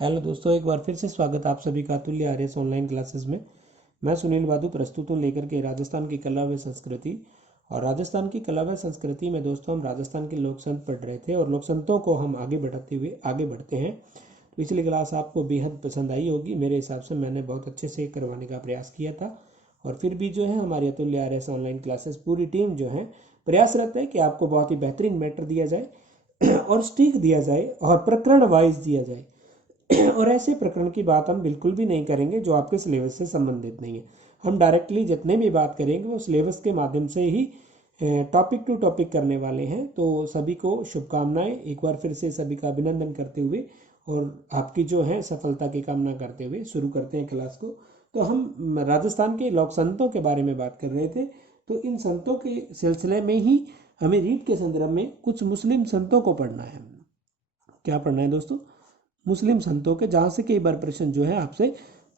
Hello दोस्तों, एक बार फिर से स्वागत आप सभी का अतुल्य आर्यस ऑनलाइन क्लासेस में। मैं सुनील बादू प्रस्तुत हूँ लेकर के राजस्थान की कला व संस्कृति। और राजस्थान की कला व संस्कृति में दोस्तों हम राजस्थान के लोक संत पढ़ रहे थे और लोक संतों को हम आगे बढ़ाते हुए आगे बढ़ते हैं। तो पिछली क्लास आपको बेहद पसंद आई होगी। मेरे हिसाब से मैंने बहुत अच्छे से करवाने का प्रयास किया था और फिर भी जो है हमारी अतुल्य आर्यस ऑनलाइन क्लासेस पूरी टीम जो है प्रयासरत है कि आपको बहुत ही बेहतरीन मैटर दिया जाए और स्टिक दिया जाए और प्रकरण वाइज दिया जाए। और ऐसे प्रकरण की बात हम बिल्कुल भी नहीं करेंगे जो आपके सिलेबस से संबंधित नहीं है। हम डायरेक्टली जितने भी बात करेंगे वो सिलेबस के माध्यम से ही टॉपिक टू टॉपिक करने वाले हैं। तो सभी को शुभकामनाएं, एक बार फिर से सभी का अभिनंदन करते हुए और आपकी जो है सफलता की कामना करते हुए शुरू करते हैं क्लास को। तो हम राजस्थान के लोक संतों के बारे में बात कर रहे थे। तो इन संतों के सिलसिले में ही हमें रीड के संदर्भ में कुछ मुस्लिम संतों को पढ़ना है। क्या पढ़ना है दोस्तों? मुस्लिम संतों के, जहाँ से कई बार प्रश्न जो है आपसे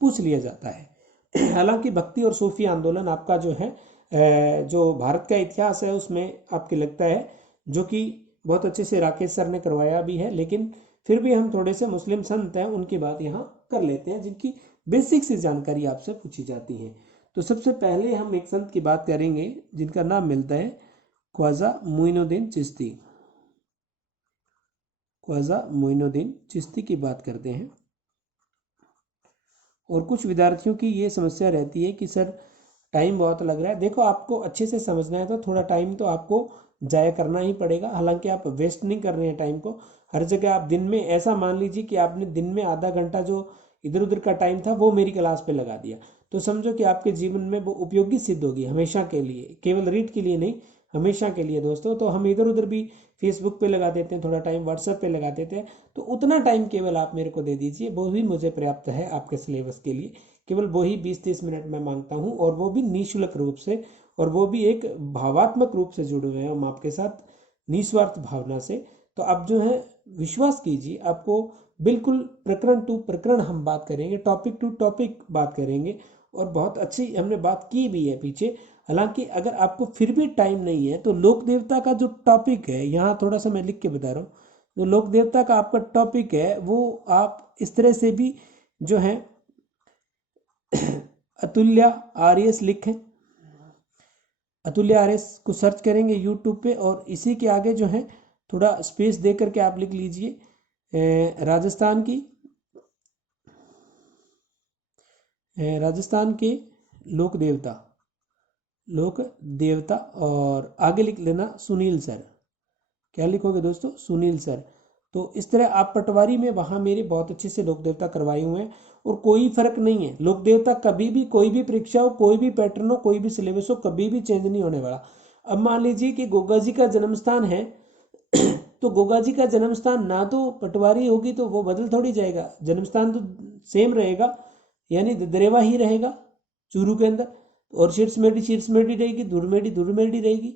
पूछ लिया जाता है। हालांकि भक्ति और सूफी आंदोलन आपका जो है जो भारत का इतिहास है उसमें आपके लगता है जो कि बहुत अच्छे से राकेश सर ने करवाया भी है, लेकिन फिर भी हम थोड़े से मुस्लिम संत हैं उनकी बात यहाँ कर लेते हैं जिनकी बेसिक सी जानकारी आपसे पूछी जाती है। तो सबसे पहले हम एक संत की बात करेंगे जिनका नाम मिलता है ख्वाजा मोइनुद्दीन चिश्ती। ख्वाजा मोइनुद्दीन चिश्ती की बात करते हैं। और कुछ विद्यार्थियों की ये समस्या रहती है कि सर टाइम बहुत लग रहा है। देखो, आपको अच्छे से समझना है तो थोड़ा टाइम तो आपको जाया करना ही पड़ेगा। हालांकि आप वेस्ट नहीं कर रहे हैं टाइम को। हर जगह आप दिन में ऐसा मान लीजिए कि आपने दिन में आधा घंटा जो इधर उधर का टाइम था वो मेरी क्लास पे लगा दिया, तो समझो कि आपके जीवन में वो उपयोगी सिद्ध होगी हमेशा के लिए, केवल रीड के लिए नहीं, हमेशा के लिए दोस्तों। तो हम इधर उधर भी फेसबुक पे लगा देते हैं थोड़ा टाइम, व्हाट्सएप पे लगा देते हैं, तो उतना टाइम केवल आप मेरे को दे दीजिए, वो भी मुझे पर्याप्त है आपके सिलेबस के लिए। केवल वही 20-30 मिनट मैं मांगता हूँ और वो भी निःशुल्क रूप से, और वो भी एक भावात्मक रूप से जुड़े हुए हैं हम आपके साथ, निस्वार्थ भावना से। तो आप जो है विश्वास कीजिए, आपको बिल्कुल प्रकरण टू प्रकरण हम बात करेंगे, टॉपिक टू टॉपिक बात करेंगे और बहुत अच्छी हमने बात की भी है पीछे। हालांकि अगर आपको फिर भी टाइम नहीं है तो लोक देवता का जो टॉपिक है, यहाँ थोड़ा सा मैं लिख के बता रहा हूँ, जो लोक देवता का आपका टॉपिक है वो आप इस तरह से भी जो है अतुल्य आर्यस लिखें, अतुल्य आर्यस को सर्च करेंगे यूट्यूब पे और इसी के आगे जो है थोड़ा स्पेस दे करके आप लिख लीजिए राजस्थान के लोक देवता, लोक देवता, और आगे लिख लेना सुनील सर। क्या लिखोगे दोस्तों? सुनील सर। तो इस तरह आप पटवारी में वहाँ मेरे बहुत अच्छे से लोक देवता करवाए हुए हैं और कोई फर्क नहीं है। लोक देवता कभी भी, कोई भी परीक्षा हो, कोई भी पैटर्न हो, कोई भी सिलेबस हो, कभी भी चेंज नहीं होने वाला। अब मान लीजिए कि गोगा जी का जन्म स्थान है तो गोगा जी का जन्म स्थान ना तो पटवारी होगी तो वो बदल थोड़ी जाएगा, जन्म स्थान तो सेम रहेगा, यानी दरेवा ही रहेगा चूरू के अंदर। और शीर्षमेढ़ी रहेगी, धुरमेढ़ी रहेगी।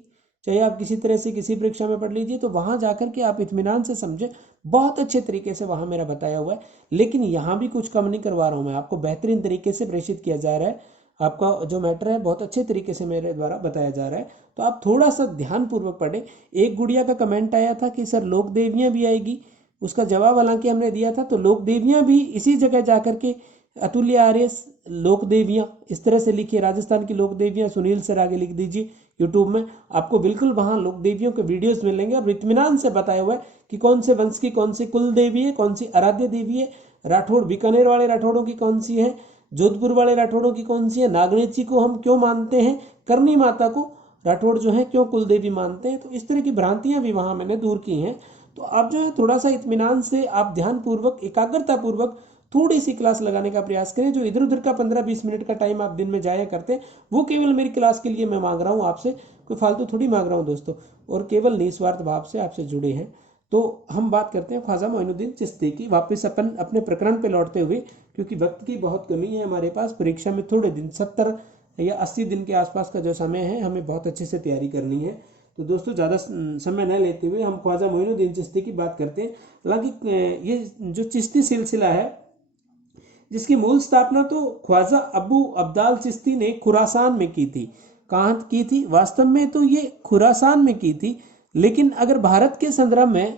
चाहे आप किसी तरह से किसी परीक्षा में पढ़ लीजिए, तो वहाँ जाकर के आप इत्मीनान से समझे, बहुत अच्छे तरीके से वहाँ मेरा बताया हुआ है। लेकिन यहाँ भी कुछ कम नहीं करवा रहा हूँ मैं, आपको बेहतरीन तरीके से प्रेषित किया जा रहा है, आपका जो मैटर है बहुत अच्छे तरीके से मेरे द्वारा बताया जा रहा है। तो आप थोड़ा सा ध्यानपूर्वक पढ़ें। एक गुड़िया का कमेंट आया था कि सर लोक देवियाँ भी आएगी, उसका जवाब हालांकि हमने दिया था। तो लोक देवियाँ भी इसी जगह जाकर के अतुल्य आर्यस लोक देवियाँ इस तरह से लिखिए, राजस्थान की लोक देवियाँ सुनील सर आगे लिख दीजिए यूट्यूब में, आपको बिल्कुल वहाँ लोक देवियों के वीडियोस मिलेंगे और इत्मीनान से बताया हुआ है कि कौन से वंश की कौन सी कुल देवी है, कौन सी आराध्य देवी है, राठौड़ बीकानेर वाले राठौड़ों की कौन सी है, जोधपुर वाले राठौड़ों की कौन सी है, नागनेच जी को हम क्यों मानते हैं, करनी माता को राठौड़ जो है क्यों कुल देवी मानते हैं। तो इस तरह की भ्रांतियां भी वहाँ मैंने दूर की हैं। तो आप जो है थोड़ा सा इत्मीनान से, आप ध्यानपूर्वक, एकाग्रता पूर्वक थोड़ी सी क्लास लगाने का प्रयास करें। जो इधर उधर का 15-20 मिनट का टाइम आप दिन में जाया करते हैं वो केवल मेरी क्लास के लिए मैं मांग रहा हूँ आपसे, कोई फालतू थोड़ी मांग रहा हूँ दोस्तों, और केवल निस्वार्थ भाव से आपसे जुड़े हैं। तो हम बात करते हैं ख्वाजा मोइनुद्दीन चिश्ती की, वापस अपन अपने प्रकरण पे लौटते हुए, क्योंकि वक्त की बहुत कमी है हमारे पास। परीक्षा में थोड़े दिन, 70 या 80 दिन के आसपास का जो समय है, हमें बहुत अच्छे से तैयारी करनी है। तो दोस्तों ज़्यादा समय न लेते हुए हम ख्वाजा मोइनुद्दीन चिश्ती की बात करते हैं। हालांकि ये जो चिश्ती सिलसिला है, जिसकी मूल स्थापना तो ख्वाजा अबू अब्दाल चिश्ती ने खुरासान में की थी। कहाँ की थी? वास्तव में तो ये खुरासान में की थी, लेकिन अगर भारत के संदर्भ में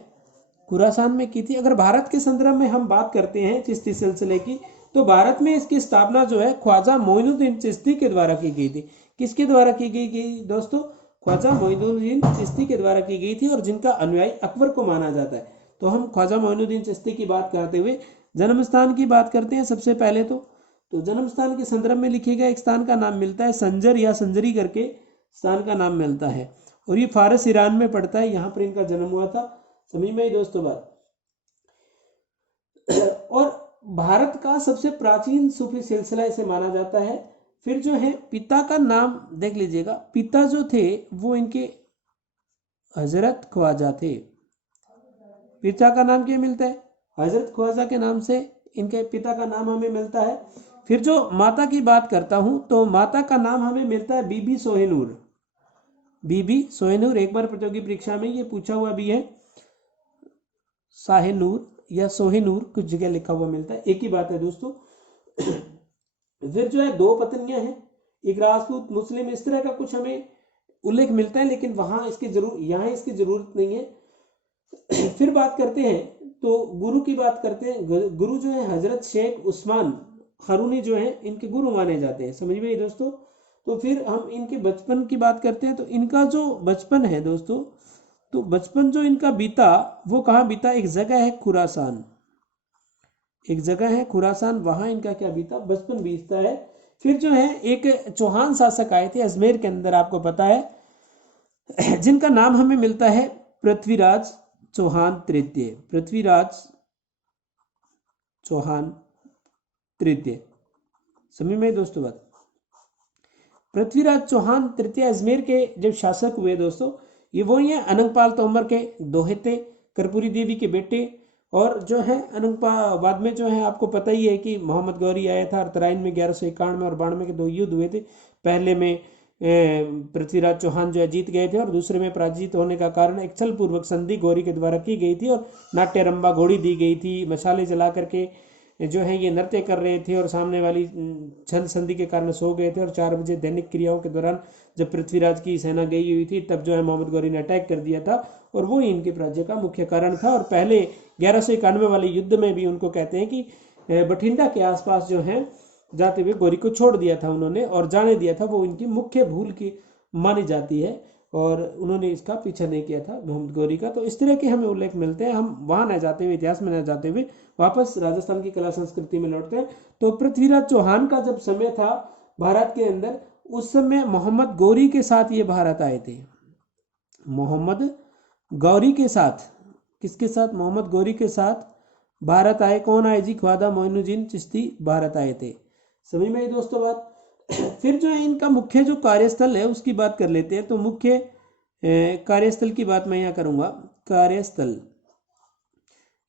खुरासान में की थी। अगर भारत के संदर्भ में हम बात करते हैं चिश्ती सिलसिले की, तो भारत में इसकी स्थापना जो है ख्वाजा मोइनुद्दीन चिश्ती के द्वारा की गई थी। किसके द्वारा की गई दोस्तों? ख्वाजा मोइनुद्दीन चिश्ती के द्वारा की गई थी, और जिनका अनुयायी अकबर को माना जाता है। तो हम ख्वाजा मोइनुद्दीन चिश्ती की बात करते हुए जन्म स्थान की बात करते हैं सबसे पहले। तो जन्म स्थान के संदर्भ में लिखे गए एक स्थान का नाम मिलता है संजर या संजरी करके स्थान का नाम मिलता है, और ये फारस ईरान में पड़ता है। यहाँ पर इनका जन्म हुआ था। समझ में आई दोस्तों बात? और भारत का सबसे प्राचीन सूफी सिलसिला इसे माना जाता है। फिर जो है पिता का नाम देख लीजिएगा। पिता जो थे वो इनके हजरत ख्वाजा थे। पिता का नाम क्या मिलता है? हजरत ख्वाजा के नाम से इनके पिता का नाम हमें मिलता है। फिर जो माता की बात करता हूं, तो माता का नाम हमें मिलता है बीबी सोहेनूर। बीबी सोहेनूर एक बार प्रतियोगी परीक्षा में ये पूछा हुआ भी है, शाहनूर या सोहेनूर कुछ जगह लिखा हुआ मिलता है, एक ही बात है दोस्तों। फिर जो है 2 पत्नियां हैं, एक राजपूत मुस्लिम, इस तरह का कुछ हमें उल्लेख मिलता है, लेकिन वहां यहाँ इसकी जरूरत नहीं है। फिर बात करते हैं तो गुरु की बात करते हैं। गुरु जो है हजरत शेख उस्मान हारूनी जो है इनके गुरु माने जाते हैं। समझ में दोस्तों? तो फिर हम इनके बचपन की बात करते हैं। तो इनका जो बचपन है दोस्तों, तो बचपन जो इनका बीता वो कहाँ बीता? एक जगह है खुरासान, एक जगह है खुरासान, वहां इनका क्या बीता? बचपन बीतता है। फिर जो है एक चौहान शासक आए थे अजमेर के अंदर, आपको पता है, जिनका नाम हमें मिलता है पृथ्वीराज चौहान तृतीय। पृथ्वीराज चौहान तृतीय। समझ में दोस्तों बात? पृथ्वीराज चौहान तृतीय अजमेर के जब शासक हुए दोस्तों, ये वही है अनंगपाल तोमर के दोहते, कर्पूरी देवी के बेटे। और जो है अनंगपाल बाद में जो है आपको पता ही है कि मोहम्मद गौरी आया था, और तराइन में 1191 में और 92 के 2 युद्ध हुए थे। पहले में पृथ्वीराज चौहान जो है जीत गए थे, और दूसरे में पराजित होने का कारण एक छल पूर्वक संधि गौरी के द्वारा की गई थी, और नाट्यरंबा घोड़ी दी गई थी। मशाले जला करके जो है ये नृत्य कर रहे थे, और सामने वाली छल संधि के कारण सो गए थे। और 4 बजे दैनिक क्रियाओं के दौरान जब पृथ्वीराज की सेना गई हुई थी, तब जो है मोहम्मद गौरी ने अटैक कर दिया था, और वो ही इनके पराजय का मुख्य कारण था। और पहले 1191 वाले युद्ध में भी उनको कहते हैं कि बठिंडा के आसपास जो है जाते हुए गौरी को छोड़ दिया था उन्होंने, और जाने दिया था। वो इनकी मुख्य भूल की मानी जाती है, और उन्होंने इसका पीछा नहीं किया था मोहम्मद गौरी का। तो इस तरह के हमें उल्लेख मिलते हैं। हम वहां न जाते हुए, इतिहास में न जाते हुए, वापस राजस्थान की कला संस्कृति में लौटते हैं। तो पृथ्वीराज चौहान का जब समय था भारत के अंदर, उस समय मोहम्मद गौरी के साथ ये भारत आए थे। मोहम्मद गौरी के साथ, किसके साथ? मोहम्मद गौरी के साथ भारत आए। कौन आए जी? ख्वाजा मोइनुद्दीन चिश्ती भारत आए थे। समझ में आई दोस्तों बात? फिर जो है इनका मुख्य जो कार्यस्थल है उसकी बात कर लेते हैं। तो मुख्य कार्यस्थल की बात मैं यहाँ करूंगा। कार्यस्थल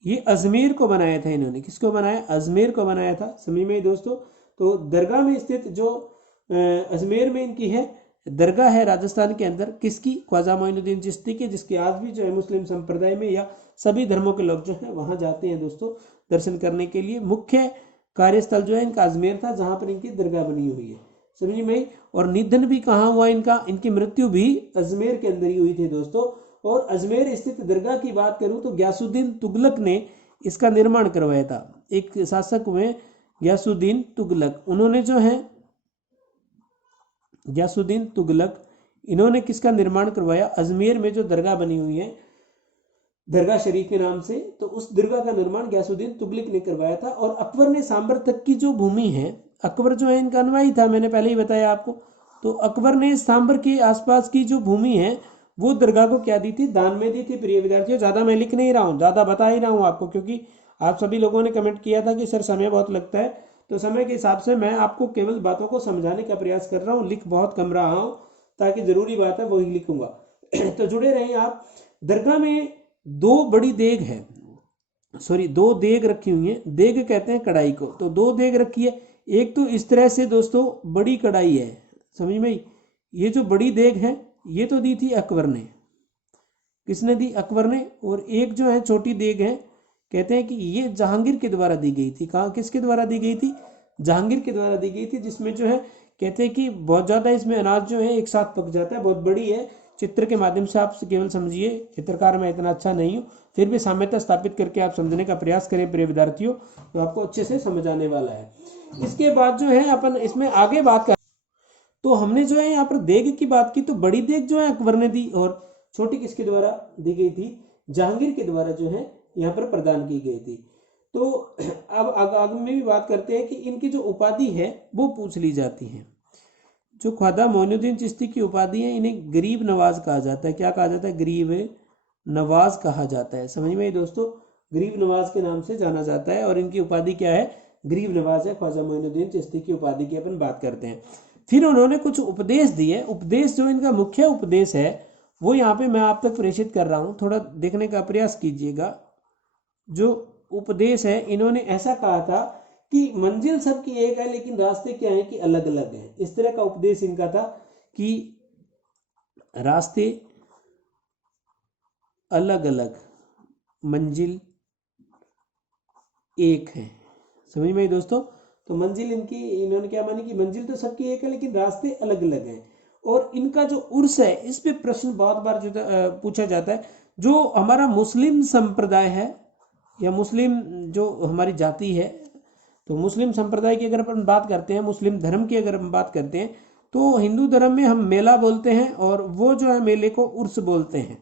ये अजमेर को बनाया था इन्होंने। किसको बनाया? अजमेर को बनाया था। समझ में आई दोस्तों? तो दरगाह में स्थित जो अजमेर में इनकी है दरगाह है राजस्थान के अंदर, किसकी? ख्वाजा मोइनुद्दीन चिश्ती की, जिसकी आज भी जो है मुस्लिम संप्रदाय में या सभी धर्मों के लोग जो है वहां जाते हैं दोस्तों दर्शन करने के लिए। मुख्य कार्यस्थल जो है इनका अजमेर था, जहां पर इनकी दरगाह बनी हुई है। समझ में आई? और निधन भी कहाँ हुआ इनका? इनकी मृत्यु भी अजमेर के अंदर ही हुई थी दोस्तों। और अजमेर स्थित दरगाह की बात करूं तो गयासुद्दीन तुगलक ने इसका निर्माण करवाया था। एक शासक हुए गयासुद्दीन तुगलक, उन्होंने जो है गयासुद्दीन तुगलक, इन्होंने किसका निर्माण करवाया? अजमेर में जो दरगाह बनी हुई है दरगाह शरीफ के नाम से, तो उस दरगाह का निर्माण गयासुद्दीन तुगलक ने करवाया था। और अकबर ने सांबर तक की जो भूमि है, अकबर जो है इनका अनुयायी था, मैंने पहले ही बताया आपको। तो अकबर ने सांबर के आसपास की जो भूमि है वो दरगाह को क्या दी थी? दान में दी थी। प्रिय विद्यार्थियों, ज़्यादा मैं लिख नहीं रहा हूँ, ज़्यादा बता ही रहा हूँ आपको, क्योंकि आप सभी लोगों ने कमेंट किया था कि सर समय बहुत लगता है। तो समय के हिसाब से मैं आपको केवल बातों को समझाने का प्रयास कर रहा हूँ, लिख बहुत कम रहा हूँ, ताकि जरूरी बात है वही लिखूंगा। तो जुड़े रहिए आप। दरगाह में 2 बड़ी देग है, 2 देग रखी हुई है। देग कहते हैं कढ़ाई को। तो 2 देग रखी है। एक तो इस तरह से दोस्तों बड़ी कढ़ाई है, समझ में? ये जो बड़ी देग है ये तो दी थी अकबर ने। किसने दी? अकबर ने। और एक जो है छोटी देग है, कहते हैं कि ये जहांगीर के द्वारा दी गई थी। कहाँ, किसके द्वारा दी गई थी? जहांगीर के द्वारा दी गई थी, जिसमें जो है कहते हैं कि बहुत ज़्यादा इसमें अनाज जो है एक साथ पक जाता है, बहुत बड़ी है। चित्र के माध्यम से आप केवल समझिए, चित्रकार मैं इतना अच्छा नहीं हूँ, फिर भी साम्यता स्थापित करके आप समझने का प्रयास करें प्रिय विद्यार्थियों, तो आपको अच्छे से समझ आने वाला है। इसके बाद जो है अपन इसमें आगे बात कर, तो हमने जो है यहाँ पर देग की बात की, तो बड़ी देग जो है अकबर ने दी और छोटी किसके द्वारा दी गई थी, जहांगीर के द्वारा जो है यहाँ पर प्रदान की गई थी। तो अब आगे में भी बात करते हैं कि इनकी जो उपाधि है वो पूछ ली जाती है। जो ख्वाजा मोइनुद्दीन चिश्ती की उपाधि है, इन्हें गरीब नवाज कहा जाता है। क्या कहा जाता है? गरीब नवाज कहा जाता है। समझ में दोस्तों, गरीब नवाज के नाम से जाना जाता है और इनकी उपाधि क्या है? गरीब नवाज है। ख्वाजा मोइनुद्दीन चिश्ती की उपाधि की अपन बात करते हैं। फिर उन्होंने कुछ उपदेश दिए। उपदेश जो इनका मुख्य उपदेश है वो यहाँ पे मैं आप तक प्रेषित कर रहा हूँ, थोड़ा देखने का प्रयास कीजिएगा। जो उपदेश है, इन्होंने ऐसा कहा था कि मंजिल सबकी एक है लेकिन रास्ते क्या है कि अलग अलग हैं। इस तरह का उपदेश इनका था कि रास्ते अलग अलग, मंजिल एक है। समझ में दोस्तों? तो मंजिल इनकी, इन्होंने क्या मानी कि मंजिल तो सबकी एक है लेकिन रास्ते अलग अलग हैं। और इनका जो उर्स है, इस पे प्रश्न बहुत बार जो पूछा जाता है। जो हमारा मुस्लिम संप्रदाय है या मुस्लिम जो हमारी जाति है, तो मुस्लिम संप्रदाय की अगर अपन बात करते हैं, मुस्लिम धर्म की अगर हम बात करते हैं, तो हिंदू धर्म में हम मेला बोलते हैं और वो जो है मेले को उर्स बोलते हैं।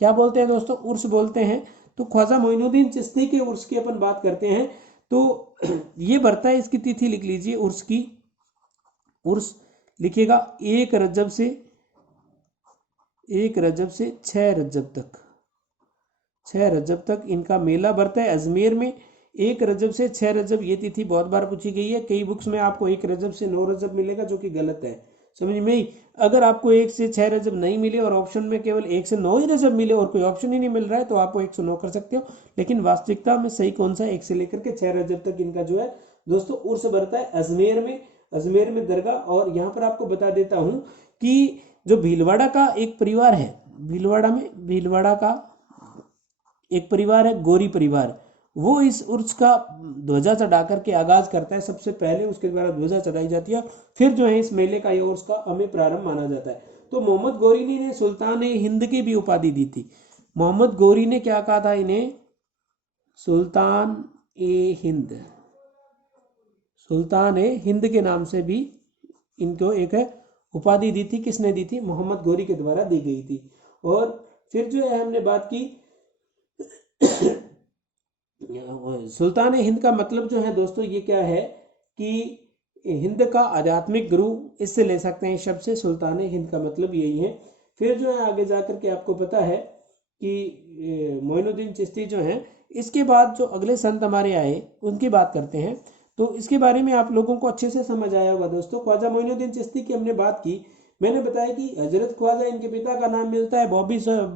क्या बोलते हैं दोस्तों? उर्स बोलते हैं। तो ख्वाजा मोइनुद्दीन चिश्ती के उर्स की अपन बात करते हैं तो ये बढ़ता है, इसकी तिथि लिख लीजिए उर्स की। उर्स लिखिएगा 1 रजब से 6 रजब तक, 6 रजब तक इनका मेला बढ़ता है अजमेर में। 1 रजब से 6 रजब ये तिथि बहुत बार पूछी गई है। कई बुक्स में आपको 1 रजब से 9 रजब मिलेगा, जो कि गलत है। समझ में ही? अगर आपको 1 से 6 रजब नहीं मिले और ऑप्शन में केवल 1 से 9 ही रजब मिले और कोई ऑप्शन ही नहीं मिल रहा है, तो आप 1 से 9 कर सकते हो। लेकिन वास्तविकता में सही कौन सा? 1 से लेकर के 6 रजब तक इनका जो है दोस्तों उर्स बढ़ता है अजमेर में। अजमेर में दरगाह। और यहाँ पर आपको बता देता हूँ कि जो भीलवाड़ा का एक परिवार है, भीलवाड़ा का एक परिवार है, गोरी परिवार, वो इस उर्स का ध्वजा चढ़ा करके आगाज करता है। सबसे पहले उसके द्वारा ध्वजा चढ़ाई जाती है, फिर जो है इस मेले का ये उर्स का हमें प्रारंभ माना जाता है। तो मोहम्मद गोरी ने सुल्तान हिंद की भी उपाधि दी थी। मोहम्मद गोरी ने क्या कहा था? इन्हें सुल्तान ए हिंद, सुल्तान ए हिंद के नाम से भी इनको एक उपाधि दी थी। किसने दी थी? मोहम्मद गोरी के द्वारा दी गई थी। और फिर जो है हमने बात की सुल्तान हिंद का मतलब जो है दोस्तों ये क्या है कि हिंद का आध्यात्मिक गुरु, इससे ले सकते हैं शब्द से। सुल्तान हिंद का मतलब यही है। फिर जो है आगे जाकर के आपको पता है कि मोइनुद्दीन चिश्ती जो है, इसके बाद जो अगले संत हमारे आए उनकी बात करते हैं। तो इसके बारे में आप लोगों को अच्छे से समझ आया होगा दोस्तों। ख्वाजा मोइनुद्दीन चिश्ती की हमने बात की। मैंने बताया कि हजरत ख्वाजा, इनके पिता का नाम मिलता है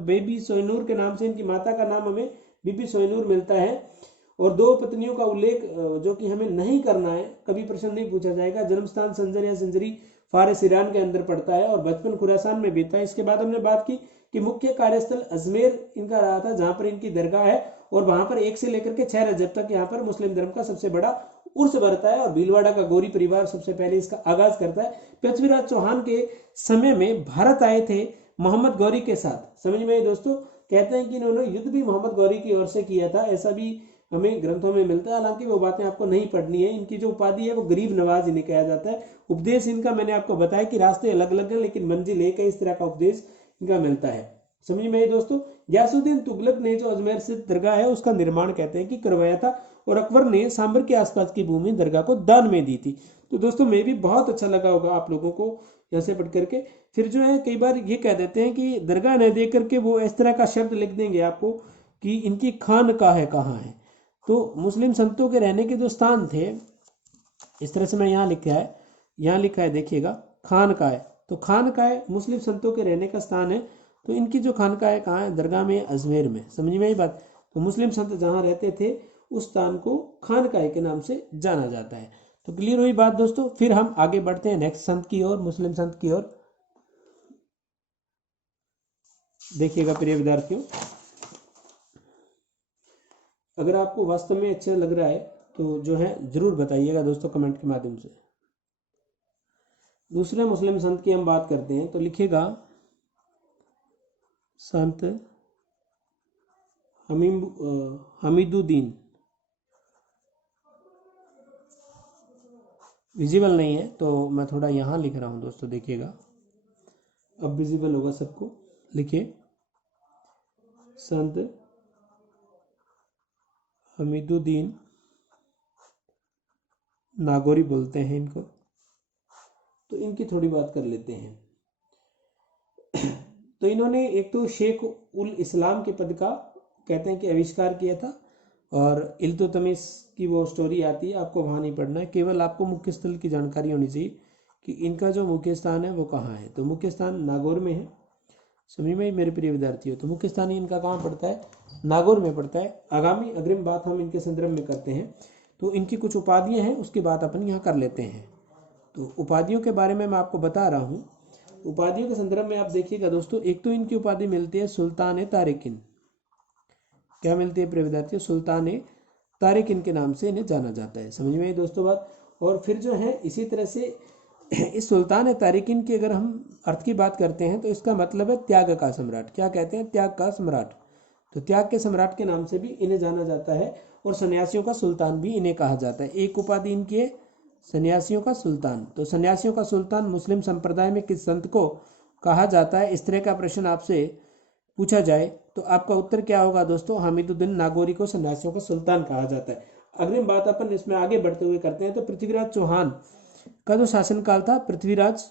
बेबी सोहनूर के नाम से, इनकी माता का नाम हमें बीबी सोहनूर मिलता है। और 2 पत्नियों का उल्लेख जो कि हमें नहीं करना है, कभी प्रश्न नहीं पूछा जाएगा। जन्म स्थान संजर या संजरी फारस ईरान के अंदर पड़ता है और बचपन खुरासान में बीता है। इसके बाद हमने बात की कि मुख्य कार्यस्थल अजमेर इनका रहा था, जहां पर इनकी दरगाह है और वहां पर 1 से लेकर के 6 रजब तक यहाँ पर मुस्लिम धर्म का सबसे बड़ा उर्स बढ़ता है। और भीलवाड़ा का गोरी परिवार सबसे पहले इसका आगाज करता है। पृथ्वीराज चौहान के समय में भारत आए थे मोहम्मद गौरी के साथ। समझ में दोस्तों? कहते हैं कि इन्होंने युद्ध भी मोहम्मद गौरी की ओर से किया था, ऐसा भी हमें ग्रंथों में मिलता है। हालांकि वो बातें आपको नहीं पढ़नी है। इनकी जो उपाधि है वो गरीब नवाज इन्हें कहा जाता है। उपदेश इनका मैंने आपको बताया कि रास्ते अलग अलग हैं लेकिन मंजिल एक है, इस तरह का उपदेश इनका मिलता है। समझ में दोस्तों? गयासुद्दीन तुगलक ने जो अजमेर से दरगाह है उसका निर्माण कहते हैं कि करवाया था और अकबर ने सांबर के आसपास की भूमि दरगाह को दान में दी थी। तो दोस्तों मैं भी बहुत अच्छा लगा होगा आप लोगों को यहाँ से पढ़ करके। फिर जो है कई बार ये कह देते हैं कि दरगाह न दे करके वो इस तरह का शब्द लिख देंगे आपको कि इनकी खानकाह है कहाँ है। तो मुस्लिम संतों के रहने के जो स्थान थे, इस तरह से मैं यहाँ लिखा है देखिएगा, खानकाह है। तो खानकाह मुस्लिम संतों के रहने का स्थान है। तो इनकी जो खानकाह है कहाँ है? दरगाह में, अजमेर में। समझ में आई बात? तो मुस्लिम संत जहाँ रहते थे उस स्थान को खानकाह के नाम से जाना जाता है। तो क्लियर हुई बात दोस्तों। फिर हम आगे बढ़ते हैं नेक्स्ट संत की ओर, मुस्लिम संत की ओर। देखिएगा प्रिय विद्यार्थियों, अगर आपको वास्तव में अच्छा लग रहा है तो जो है जरूर बताइएगा दोस्तों कमेंट के माध्यम से। दूसरे मुस्लिम संत की हम बात करते हैं तो लिखिएगा संत हमीदुद्दीन। विजिबल नहीं है तो मैं थोड़ा यहाँ लिख रहा हूँ दोस्तों, देखिएगा अब विजिबल होगा सबको। लिखिए संत हमीदुद्दीन नागौरी बोलते हैं इनको। तो इनकी थोड़ी बात कर लेते हैं। तो इन्होंने एक तो शेख उल इस्लाम के पद का कहते हैं कि आविष्कार किया था, और इल्तुतमिश की वो स्टोरी आती है, आपको वहाँ नहीं पढ़ना है, केवल आपको मुख्य स्थल की जानकारी होनी चाहिए कि इनका जो मुख्य स्थान है वो कहाँ है। तो मुख्य स्थान नागौर में है। समझ में मेरे प्रिय विद्यार्थियों, तो मुख्य स्थान इनका कहाँ पड़ता है? नागौर में पड़ता है। आगामी अग्रिम बात हम इनके संदर्भ में करते हैं। तो इनकी कुछ उपाधियाँ हैं, उसकी बात अपन यहाँ कर लेते हैं। तो उपाधियों के बारे में मैं आपको बता रहा हूँ। उपाधियों के संदर्भ में आप देखिएगा दोस्तों, एक तो इनकी उपाधि मिलती है सुल्तान तारिकिन। क्या मिलती है प्रिय विद्यार्थियों? सुल्तान तारिकिन के नाम से इन्हें जाना जाता है। समझ में आई दोस्तों बात? और फिर जो है इसी तरह से इस सुल्तान तारिकिन की अगर हम अर्थ की बात करते हैं तो इसका मतलब है त्याग का सम्राट। क्या कहते हैं? त्याग का सम्राट। तो त्याग के सम्राट के नाम से भी इन्हें जाना जाता है, और सन्यासियों का सुल्तान भी इन्हें कहा जाता है। एक उपाधि इनकी है सन्यासियों का सुल्तान। तो सन्यासियों का सुल्तान मुस्लिम संप्रदाय में किस संत को कहा जाता है? इस तरह का प्रश्न आपसे पूछा जाए तो आपका उत्तर क्या होगा दोस्तों? हामिदुद्दीन नागौरी को सन्यासियों का सुल्तान कहा जाता है। अग्रिम बात अपन इसमें आगे बढ़ते हुए करते हैं। तो पृथ्वीराज चौहान का जो शासनकाल था, पृथ्वीराज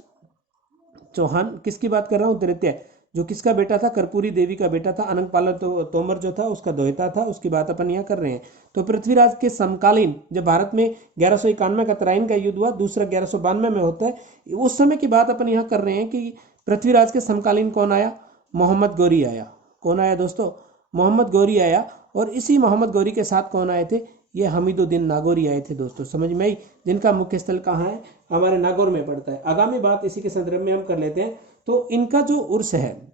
चौहान किसकी बात कर रहा हूँ? तृतीय, जो किसका बेटा था? कर्पूरी देवी का बेटा था। अनंगपाल तोमर जो था उसका दोहता था, उसकी बात अपन यहाँ कर रहे हैं। तो पृथ्वीराज के समकालीन, जब भारत में 1191 का तराइन का युद्ध हुआ, दूसरा 1192 में होता है, उस समय की बात अपन यहाँ कर रहे हैं कि पृथ्वीराज के समकालीन कौन आया? मोहम्मद गौरी आया। कौन आया दोस्तों? मोहम्मद गौरी आया। और इसी मोहम्मद गौरी के साथ कौन आए थे? ये हमीदुद्दीन नागौरी आए थे दोस्तों। समझ में आई? जिनका मुख्य स्थल कहाँ है? हमारे नागौर में पड़ता है। आगामी बात इसी के संदर्भ में हम कर लेते हैं। तो इनका जो उर्स है,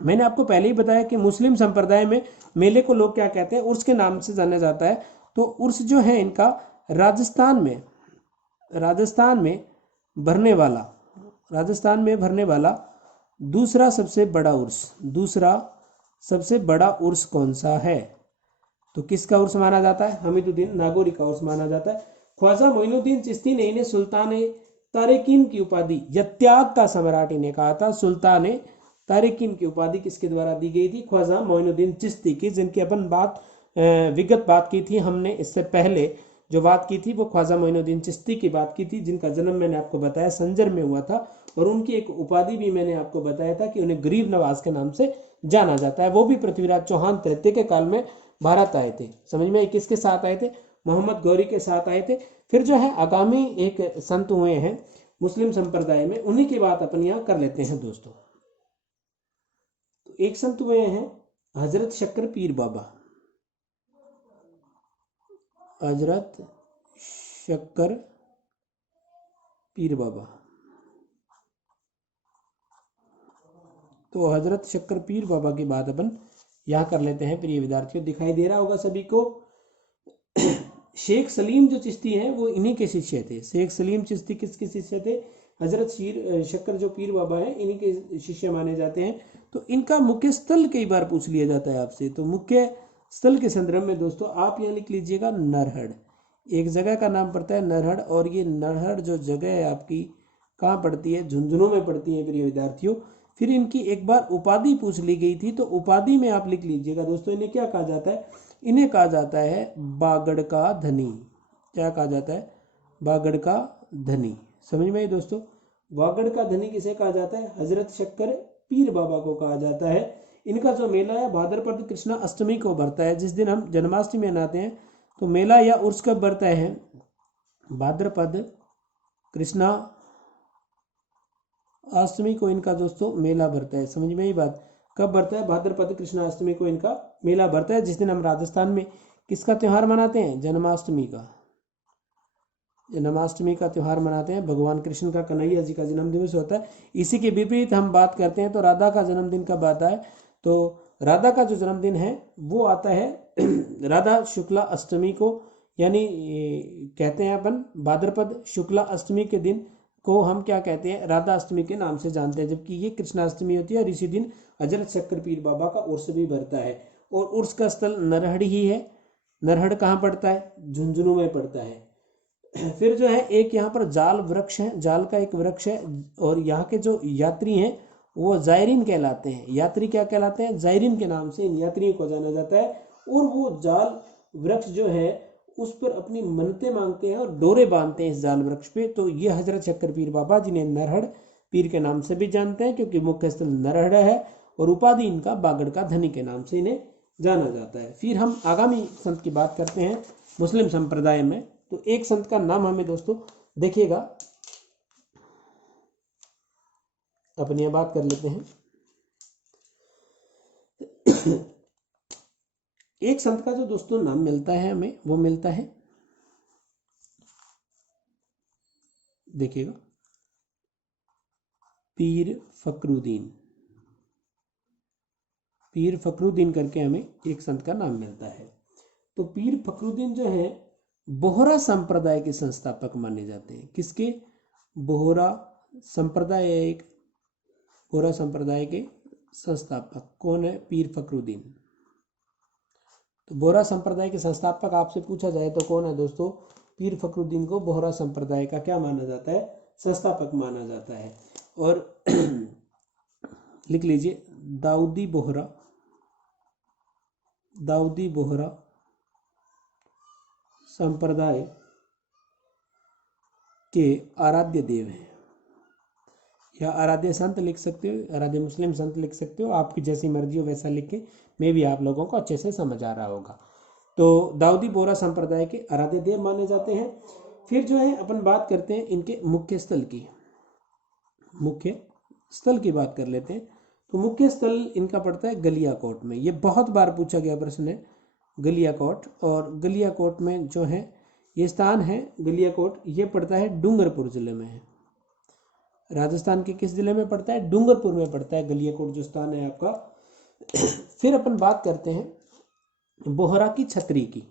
मैंने आपको पहले ही बताया कि मुस्लिम संप्रदाय में मेले को लोग क्या कहते हैं? उर्स के नाम से जाना जाता है। तो उर्स जो है इनका राजस्थान में भरने वाला दूसरा सबसे बड़ा उर्स कौन सा है? तो किसका उर्स माना जाता है? हमीदुद्दीन नागौरी का उर्स माना जाता है। ख्वाजा मोइनुद्दीन चिश्ती ने इन्हें सुल्तान तारिकिन की उपाधि या त्याग का सम्राट इन्हें कहा था। सुल्तान तारिकिन की उपाधि किसके द्वारा दी गई थी? ख्वाजा मोइनुद्दीन चिश्ती की, जिनकी अपन विगत बात की थी हमने। इससे पहले जो बात की थी वो ख्वाजा मोइनुद्दीन चिश्ती की बात की थी, जिनका जन्म मैंने आपको बताया संजर में हुआ था। और उनकी एक उपाधि भी मैंने आपको बताया था कि उन्हें गरीब नवाज के नाम से जाना जाता है। वो भी पृथ्वीराज चौहान तृतीय के काल में भारत आए थे। समझ में? किसके साथ आए थे? मोहम्मद गौरी के साथ आए थे। फिर जो है आगामी एक संत हुए हैं मुस्लिम संप्रदाय में, उन्हीं की बात अपन यहाँ कर लेते हैं दोस्तों। तो एक संत हुए हैं हजरत शक्कर पीर बाबा। हजरत शक्कर पीर बाबा। तो हजरत शक्कर पीर बाबा की बात अपन यहाँ कर लेते हैं प्रिय विद्यार्थियों। दिखाई दे रहा होगा सभी को। शेख सलीम जो चिश्ती हैं वो इन्हीं के शिष्य थे। शेख सलीम चिश्ती किसके शिष्य थे? हजरत शक्कर जो पीर बाबा हैं इन्हीं के शिष्य माने जाते हैं। तो इनका मुख्य स्थल कई बार पूछ लिया जाता है आपसे। तो मुख्य स्थल के संदर्भ में दोस्तों आप यहाँ लिख लीजिएगा नरहड़। एक जगह का नाम पड़ता है नरहड़, और ये नरहड़ जो जगह है आपकी कहाँ पड़ती है? झुंझुनू में पड़ती है प्रिय विद्यार्थियों। फिर इनकी एक बार उपाधि पूछ ली गई थी, तो उपाधि में आप लिख लीजिएगा दोस्तों, इन्हें क्या कहा जाता है? इन्हें कहा जाता है बागड़ का धनी। क्या कहा जाता है? बागड़ का धनी। समझ में आई दोस्तों? बागड़ का धनी किसे कहा जाता है? हजरत शक्कर पीर बाबा को कहा जाता है। इनका जो मेला है भाद्रपद कृष्णा अष्टमी को भरता है, जिस दिन हम जन्माष्टमी मनाते हैं। तो मेला या उर्स कब भरता है? भाद्रपद कृष्णा अष्टमी को इनका दोस्तों मेला भरता है। समझ में ये बात? कब भरता है? भाद्रपद कृष्णा अष्टमी को इनका मेला भरता है, जिस दिन हम राजस्थान में किसका त्यौहार मनाते हैं? जन्माष्टमी का त्यौहार मनाते हैं। भगवान कृष्ण का, कन्हैया जी का जन्म दिवस होता है। इसी के विपरीत हम बात करते हैं तो राधा का जन्मदिन कब आता है? तो राधा का जो जन्मदिन है वो आता है राधा शुक्ला अष्टमी को, यानी कहते हैं अपन भाद्रपद शुक्ला अष्टमी के दिन को हम क्या कहते हैं, राधा अष्टमी के नाम से जानते हैं, जबकि ये कृष्णाष्टमी होती है और इसी दिन हजरत शक्कर पीर बाबा का उर्स भी भरता है। और उर्स का स्थल नरहड़ ही है। नरहड़ कहाँ पड़ता है? झुंझुनू में पड़ता है। फिर जो है एक यहाँ पर जाल वृक्ष है, जाल का एक वृक्ष है, और यहाँ के जो यात्री हैं वो जायरीन कहलाते हैं। यात्री क्या कहलाते हैं? जायरीन के नाम से इन यात्रियों को जाना जाता है। और वो जाल वृक्ष जो है उस पर अपनी मन्नतें मांगते हैं और डोरे बांधते हैं इस जाल वृक्ष पे। तो ये हजरत शक्कर पीर बाबा, जिन्हें नरहड़ पीर के नाम से भी जानते हैं क्योंकि मुख्य स्थल नरहड़ है, और उपाधि इनका बागड़ का धनी के नाम से इन्हें जाना जाता है। फिर हम आगामी संत की बात करते हैं मुस्लिम संप्रदाय में। तो एक संत का नाम हमें दोस्तों देखिएगा, अपनी बात कर लेते हैं। एक संत का जो दोस्तों नाम मिलता है हमें, वो मिलता है, देखिएगा, पीर फकरुद्दीन। पीर फकरुद्दीन करके हमें एक संत का नाम मिलता है। तो पीर फकरुद्दीन जो है बोहरा संप्रदाय के संस्थापक माने जाते हैं। किसके? बोहरा संप्रदाय, एक बोहरा संप्रदाय के संस्थापक कौन है? पीर फकरुद्दीन। तो बोहरा संप्रदाय के संस्थापक आपसे पूछा जाए तो कौन है दोस्तों? पीर फकरुद्दीन को बोहरा संप्रदाय का क्या माना जाता है? संस्थापक माना जाता है। और लिख लीजिए, दाऊदी बोहरा, दाऊदी बोहरा संप्रदाय के आराध्य देव हैं, या आराध्य संत लिख सकते हो, आराध्य मुस्लिम संत लिख सकते हो, आपकी जैसी मर्जी हो वैसा लिख के मैं भी आप लोगों को अच्छे से समझ आ रहा होगा। तो दाऊदी बोहरा संप्रदाय के आराध्य देव माने जाते हैं। फिर जो है अपन बात करते हैं इनके मुख्य स्थल की, मुख्य स्थल की बात कर लेते हैं। तो मुख्य स्थल इनका पड़ता है गलियाकोट में। ये बहुत बार पूछा गया प्रश्न है, गलियाकोट। और गलियाकोट में जो है ये स्थान है, गलियाकोट, ये पड़ता है डूंगरपुर जिले में है। राजस्थान के किस जिले में पड़ता है? डूंगरपुर में पड़ता है गलियाकोट जो स्थान है आपका। फिर अपन बात करते हैं बोहरा की छतरी की।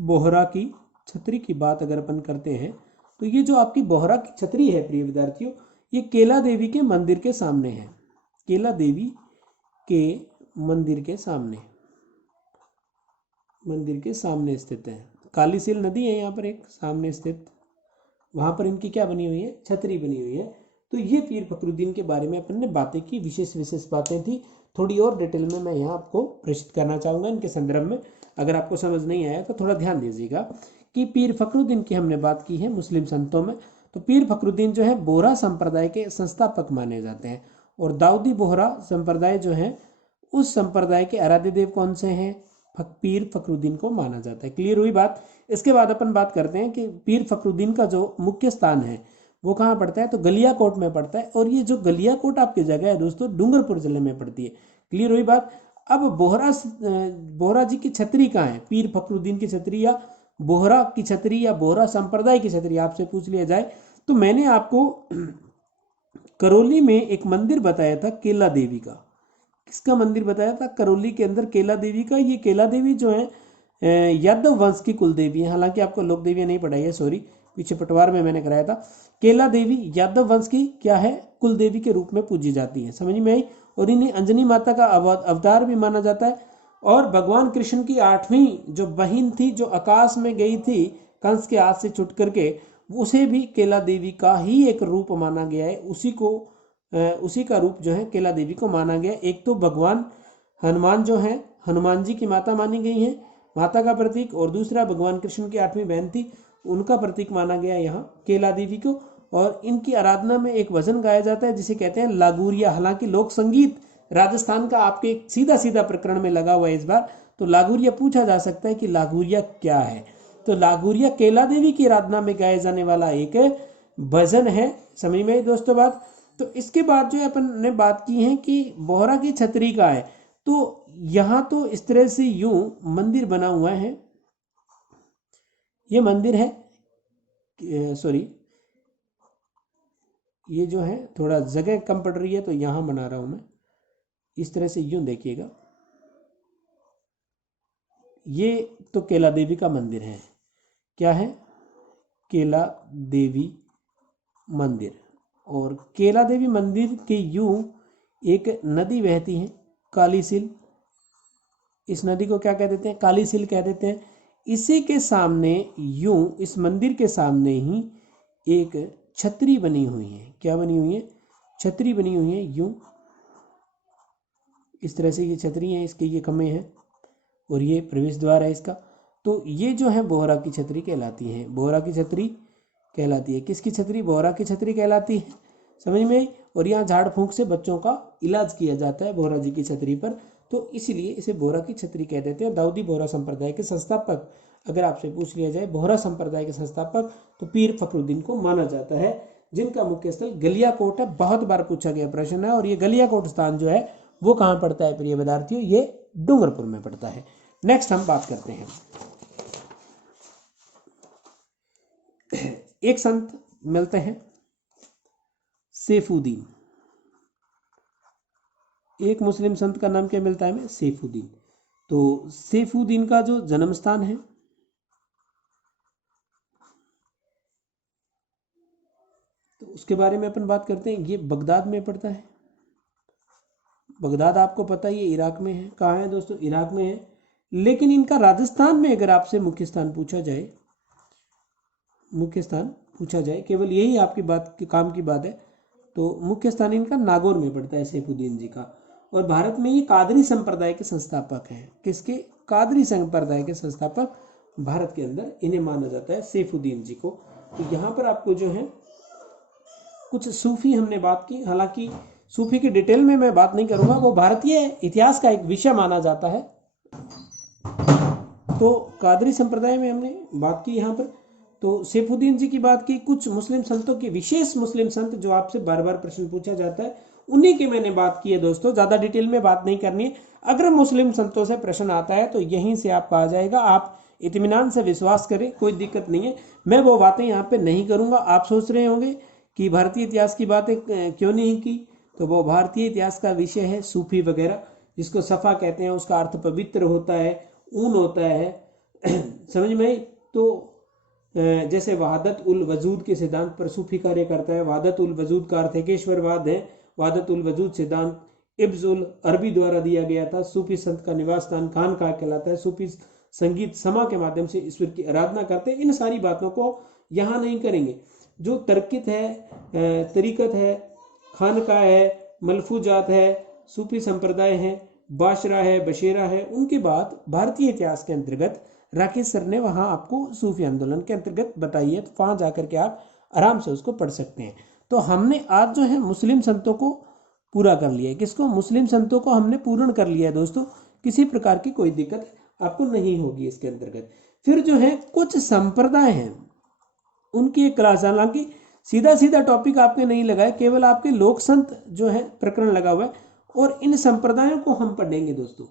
बोहरा की छतरी की बात अगर अपन करते हैं तो ये जो आपकी बोहरा की छतरी है प्रिय विद्यार्थियों, ये केला देवी के मंदिर के सामने है। केला देवी के मंदिर के सामने, मंदिर के सामने स्थित है। कालीसील नदी है यहाँ पर एक सामने स्थित, वहां पर इनकी क्या बनी हुई है? छतरी बनी हुई है। तो ये पीर फकरुद्दीन के बारे में अपन ने बातें की, विशेष विशेष बातें थी। थोड़ी और डिटेल में मैं यहाँ आपको प्रेषित करना चाहूँगा इनके संदर्भ में। अगर आपको समझ नहीं आया तो थोड़ा ध्यान दीजिएगा कि पीर फकरुद्दीन की हमने बात की है मुस्लिम संतों में। तो पीर फकरुद्दीन जो है बोहरा संप्रदाय के संस्थापक माने जाते हैं। और दाऊदी बोहरा संप्रदाय जो है उस संप्रदाय के आराध्य देव कौन से हैं? पीर फकरुद्दीन को माना जाता है। क्लियर हुई बात? इसके बाद अपन बात करते हैं कि पीर फकरुद्दीन का जो मुख्य स्थान है वो कहाँ पड़ता है? तो गलियाकोट में पड़ता है। और ये जो गलियाकोट आपकी जगह है दोस्तों डूंगरपुर जिले में पड़ती है। क्लियर हुई बात? अब बोहरा जी की छतरी कहाँ है? पीर फकरुद्दीन की छतरी या बोहरा की छतरी या बोहरा संप्रदाय की छतरी आपसे पूछ लिया जाए तो मैंने आपको करौली में एक मंदिर बताया था केला देवी का। किसका मंदिर बताया था? करौली के अंदर केला देवी का। ये केला देवी जो है यादव वंश की कुल देवी है। हालांकि आपको लोक देवी नहीं पढ़ाई है, सॉरी, पीछे पटवार में मैंने कराया था। केला देवी यादव वंश की क्या है? कुल देवी के रूप में पूजी जाती है। समझ में आई? और इन्हें अंजनी माता का अवतार भी माना जाता है। और भगवान कृष्ण की 8वीं जो बहन थी, जो आकाश में गई थी कंस के हाथ से छुट करके, उसे भी केला देवी का ही एक रूप माना गया है। उसी का रूप जो है केला देवी को माना गया। एक तो भगवान हनुमान जो है, हनुमान जी की माता मानी गई है, माता का प्रतीक। और दूसरा भगवान कृष्ण की 8वीं बहन थी, उनका प्रतीक माना गया यहाँ केला देवी को। और इनकी आराधना में एक भजन गाया जाता है जिसे कहते हैं लागूरिया। हालांकि लोक संगीत राजस्थान का आपके सीधा सीधा प्रकरण में लगा हुआ है इस बार, तो लागूरिया पूछा जा सकता है कि लागूरिया क्या है। तो लागूरिया केला देवी की आराधना में गाया जाने वाला एक भजन है। समझ में दोस्तों बात? तो इसके बाद जो है अपन ने बात की है कि बोहरा की छतरी का है। तो यहाँ तो इस तरह से यूं मंदिर बना हुआ है। ये मंदिर है, सॉरी, ये जो है थोड़ा जगह कम पड़ रही है तो यहाँ बना रहा हूं मैं। इस तरह से यूं देखिएगा, ये तो केला देवी का मंदिर है। क्या है? केला देवी मंदिर। और केला देवी मंदिर के यूं एक नदी बहती है काली सिल, इस नदी को क्या कह देते हैं? काली सिल कह देते हैं। इसी के सामने यूं, इस मंदिर के सामने ही एक छतरी बनी हुई है। क्या बनी हुई है? छतरी बनी हुई है यूं, इस तरह से ये छतरी है, इसके ये खम्भे हैं और ये प्रवेश द्वार है इसका। तो ये जो है बोहरा की छतरी कहलाती है, बोहरा की छतरी कहलाती है। किसकी छतरी? बोहरा की छतरी कहलाती है। समझ में आई? और यहाँ झाड़ फूंक से बच्चों का इलाज किया जाता है बोहरा जी की छतरी पर, तो इसलिए इसे बोहरा की छतरी कह देते हैं। दाऊदी बोहरा संप्रदाय के संस्थापक, अगर आपसे पूछ लिया जाए बोहरा संप्रदाय के संस्थापक, तो पीर फखरुद्दीन को माना जाता है, जिनका मुख्य स्थल गलियाकोट है। बहुत बार पूछा गया प्रश्न है। और ये गलियाकोट स्थान जो है वो कहाँ पड़ता है प्रिय विद्यार्थियों? ये डूंगरपुर में पड़ता है। नेक्स्ट हम बात करते हैं, एक संत मिलते हैं सैफुद्दीन। एक मुस्लिम संत का नाम क्या मिलता है हमें? सैफुद्दीन। तो सैफुद्दीन का जो जन्म स्थान है तो उसके बारे में अपन बात करते हैं। ये बगदाद में पड़ता है। बगदाद आपको पता ही है इराक में है। कहाँ है दोस्तों? इराक में है। लेकिन इनका राजस्थान में अगर आपसे मुख्य स्थान पूछा जाए, मुख्य स्थान पूछा जाए, केवल यही आपकी बात के काम की बात है, तो मुख्य स्थान इनका नागौर में पड़ता है सैफुद्दीन जी का। और भारत में ये कादरी संप्रदाय के संस्थापक हैं। किसके? कादरी संप्रदाय के संस्थापक भारत के अंदर इन्हें माना जाता है, सैफुद्दीन जी को। तो यहाँ पर आपको जो है कुछ सूफी हमने बात की, हालांकि सूफी की डिटेल में मैं बात नहीं करूंगा, वो भारतीय इतिहास का एक विषय माना जाता है। तो कादरी संप्रदाय में हमने बात की यहाँ पर, तो सैफुद्दीन जी की बात की। कुछ मुस्लिम संतों के, विशेष मुस्लिम संत जो आपसे बार बार प्रश्न पूछा जाता है, उन्हीं की मैंने बात की है दोस्तों। ज़्यादा डिटेल में बात नहीं करनी है। अगर मुस्लिम संतों से प्रश्न आता है तो यहीं से आपका आ जाएगा, आप इत्मीनान से विश्वास करें, कोई दिक्कत नहीं है। मैं वो बातें यहाँ पे नहीं करूँगा। आप सोच रहे होंगे कि भारतीय इतिहास की बातें क्यों नहीं की, तो वो भारतीय इतिहास का विषय है सूफी वगैरह, जिसको सफ़ा कहते हैं। उसका अर्थ पवित्र होता है, ऊन होता है। समझ में? तो जैसे वहादत उल वजूद के सिद्धांत पर सूफी कार्य करता है। वहादत उल वजूद का अर्थ एकेश्वरवाद है। वहादत उल वजूद सिद्धांत इब्न उल अरबी द्वारा दिया गया था। सूफी संत का निवास स्थान खानकाह कहलाता है। सूफी संगीत समा के माध्यम से ईश्वर की आराधना करते हैं। इन सारी बातों को यहाँ नहीं करेंगे। जो तरकित है, तरीकत है, खानकाह है, मलफूजात है, सूफी संप्रदाय है, बाशरा है, बशेरा है, उनकी बात भारतीय इतिहास के अंतर्गत राकेश सर ने वहाँ आपको सूफी आंदोलन के अंतर्गत बताई है। तो वहाँ जाकर के आप आराम से उसको पढ़ सकते हैं। तो हमने आज जो है मुस्लिम संतों को पूरा कर लिया है। किसको? मुस्लिम संतों को हमने पूर्ण कर लिया है दोस्तों। किसी प्रकार की कोई दिक्कत आपको नहीं होगी इसके अंतर्गत। फिर जो है कुछ संप्रदाय हैं, उनकी एक क्लास, हालांकि सीधा सीधा टॉपिक आपके नहीं लगा है, केवल आपके लोक संत जो है प्रकरण लगा हुआ है। और इन संप्रदायों को हम पढ़ेंगे दोस्तों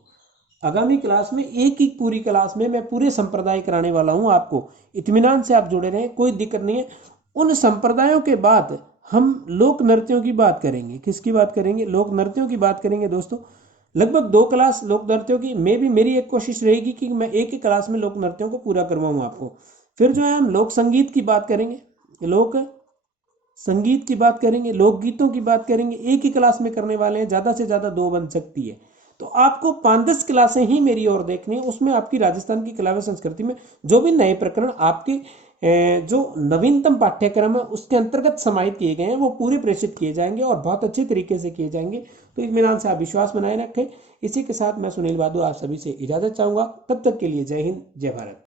आगामी क्लास में। एक ही पूरी क्लास में मैं पूरे संप्रदाय कराने वाला हूं आपको। इत्मीनान से आप जुड़े रहें, कोई दिक्कत नहीं है। उन संप्रदायों के बाद हम लोक नृत्यों की बात करेंगे। किसकी बात करेंगे? लोक नृत्यों की बात करेंगे दोस्तों। लगभग 2 क्लास लोक नृत्यों की। मेरी एक कोशिश रहेगी कि मैं एक ही क्लास में लोक नृत्यों को पूरा करवाऊँ आपको। फिर जो है हम लोक संगीत की बात करेंगे, लोक संगीत की बात करेंगे, लोकगीतों की बात करेंगे। एक ही क्लास में करने वाले हैं, ज़्यादा से ज़्यादा 2 बन सकती है। तो आपको 5-10 क्लासें ही मेरी ओर देखनी है। उसमें आपकी राजस्थान की कला व संस्कृति में जो भी नए प्रकरण आपके जो नवीनतम पाठ्यक्रम है उसके अंतर्गत समाहित किए गए हैं वो पूरे प्रेषित किए जाएंगे और बहुत अच्छे तरीके से किए जाएंगे। तो इत्मीनान से आप विश्वास बनाए रखें। इसी के साथ मैं सुनील बादू आप सभी से इजाज़त चाहूँगा। तब तक के लिए जय हिंद, जय भारत।